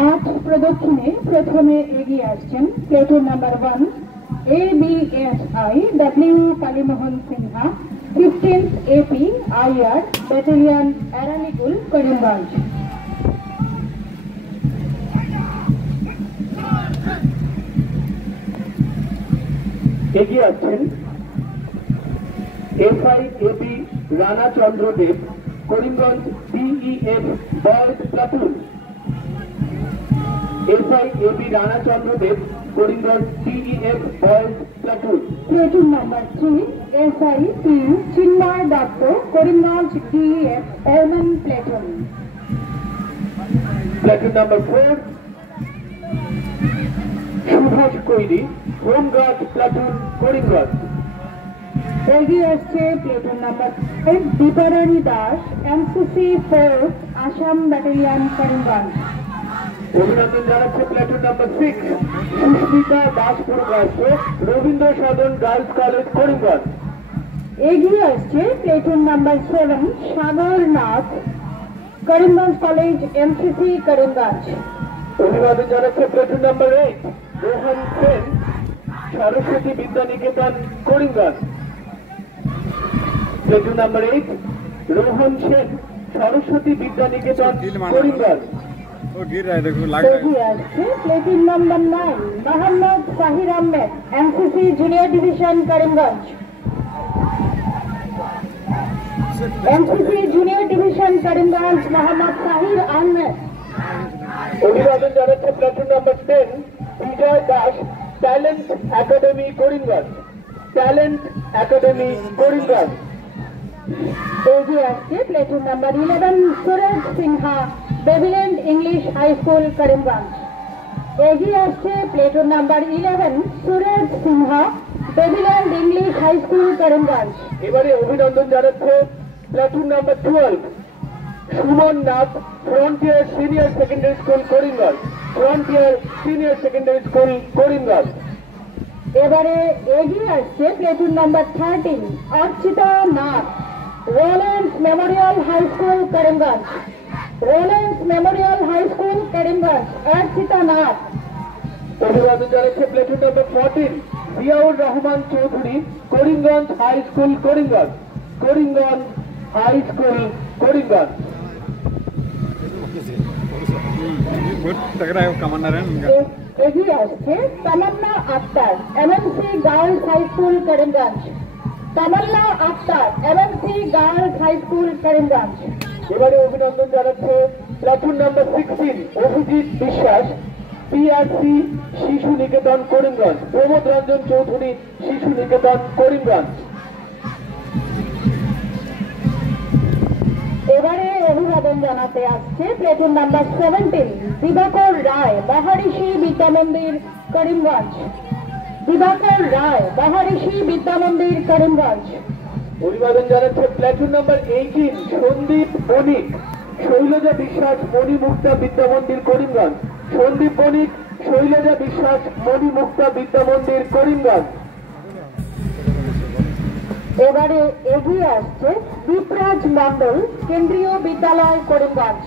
মাঠ প্রদক্ষিণে প্রথমে এগিয়ে আসছেন platoon number 1 ABSI W Kalimohan Sinha 15th AP IR battalion এরানিকুল করিমগঞ্জ। এগিয়ে আসছেন FIAB Rana Chandradev Karimganj DEF boys platoon. FIAB Rana Chandradev Karimganj DEF boys platoon. Platoon number 3 SIP Chinmoy Dutta Karimganj DEF এরমান platoon. Platoon number 4 Subhash Koiri home guard platoon Karimganj. এগিয়ে আসছে platoon number 5 Diparani Das MCC 4 Assam battalion Karimganj. অভিনন্দন জানাচ্ছে platoon number 6 Susmita দাসপুরকাশ্য Rabindra Sadan girls college Karimganj. এগিয়ে আসছে platoon number 7 Sagar Nath Karimganj college MCC Karimganj. অভিনন্দন জানাচ্ছে platoon number 8 Rohan Sen Saraswati Vidyaniketan Karimganj. Platoon number 8 Rohan Sen Saraswati Vidyaniketan Karimganj. এগিয়ে আসছে platoon number 9 Mohammad Sahir Ahmed MCC junior division Karimganj. MCC junior division Karimganj Mohammad Sahir Ahmed. অভিনন্দন জানাচ্ছে platoon number 10 Bijoy Das talent academy Karimganj. Talent academy Karimganj. এগিয়ে আসছে platoon number 11 Suraj Sinha Babyland English high school Karimganj. এগিয়ে আসছে platoon number 11 Suraj Sinha Babyland English high school Karimganj. এবারে অভিনন্দন জানাচ্ছে platoon number 12 Suman Nath Frontier senior secondary school Karimganj. Frontier senior secondary school Karimganj. এবারে এগিয়ে আসছে platoon number 13 Archita Nath Rowlands memorial high school Karimganj. Rowlands memorial high school Karimganj Archita Nath. অভিনন্দন জানাচ্ছে platoon number 14 Ziaur Rahman Chowdhury Karimganj high school Karimganj. Karimganj high school Karimganj. এগিয়ে আসছে Tamanna Akhtar MNC girls high school Karimganj. Tamanna Akhtar MNC girls high school Karimganj. এবারে অভিনন্দন জানাচ্ছে প্লাটুন নাম্বার 16 অভিজিৎ বিশ্বাস PRC শিশু নিকেতন করিমগঞ্জ। প্রমোদ রঞ্জন চৌধুরী শিশু নিকেতন করিমগঞ্জ। এবারে অভিবাদন জানাতে আসছে প্লেটুন নাম্বার 17 দিবাকর রায় মহারিষি বিদ্যামন্দির করিমগঞ্জ। দিবাকর রায় মহারিষি বিদ্যামন্দির করিমগঞ্জ। অভিবাদন জানাচ্ছে প্লাটুন নাম্বার 18 সন্দীপ বণিক শৈলজা বিশ্বাস মণিমুক্তা বিদ্যামন্দির করিমগঞ্জ। সন্দীপ বণিক শৈলজা বিশ্বাস মণিমুক্তা বিদ্যামন্দির করিমগঞ্জ। এবারে এগিয়ে আসছে দীপরাজ মন্ডল কেন্দ্রীয় বিদ্যালয় করিমগঞ্জ।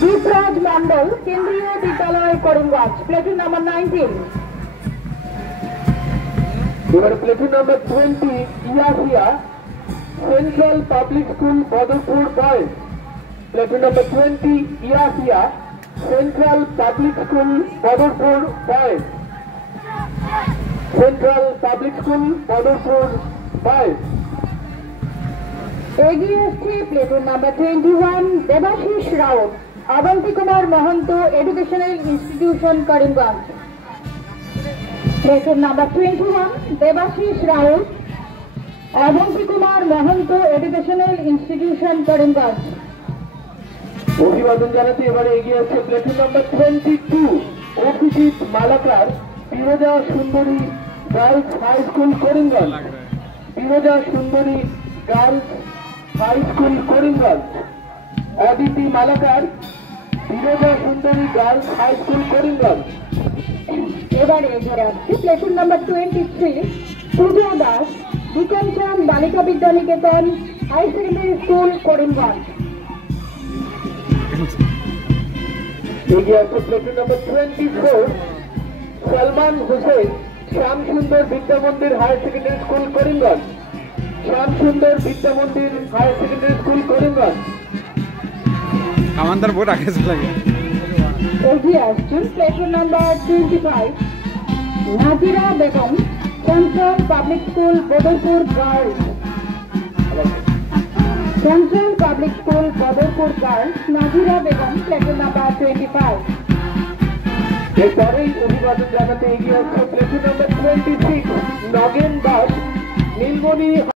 দীপরাজ মন্ডল কেন্দ্রীয় বিদ্যালয় করিমগঞ্জ প্লেটুন নাম্বার 19। এবারে platoon number 20 Yahiya central public school Badarpur boys. Platoon number 20 Yahiya central public school Badarpur boys. Central public school Badarpur boys. এগিয়ে আসছে platoon number 21 Debashis Raut Abanti Kumar Mahanta educational institution Karimganj. Platoon number 21 Debashis Raut Abanti Kumar Mahanta educational institution Karimganj. অভিবাদন জানাতে এবারে এগিয়ে আসছে platoon number 22 Abhijit Malakar Biraja Sundari girls high school Karimganj. Biraja Sundari girls high school Karimganj. Aditi Malakar Biraja Sundari girls high school Karimganj. এবারে এগিয়ে আসছে প্লেটুন নাম্বার 23 পূজা দাস বিকাঞ্চন বালিকা Vidyaniketan high secondary school Karimganj. এগিয়ে আসছে platoon number 24 Salman Hossain Shyam Sundar Vidya Mandir higher secondary school Karimganj. Shyam Sundar Vidya Mandir higher secondary school Karimganj. আমাদের বহুত আগে লাগে। এগিয়ে আসছেন platoon number 25 Nazira Begum central public school Badarpur girls. Central public school Badarpur girls Nazira Begum platoon number 25। এরপরেই অভিবাদন জানাতে এগিয়ে আসছে প্লেটুন নাম্বার 26 নগেন দাস নীলমণি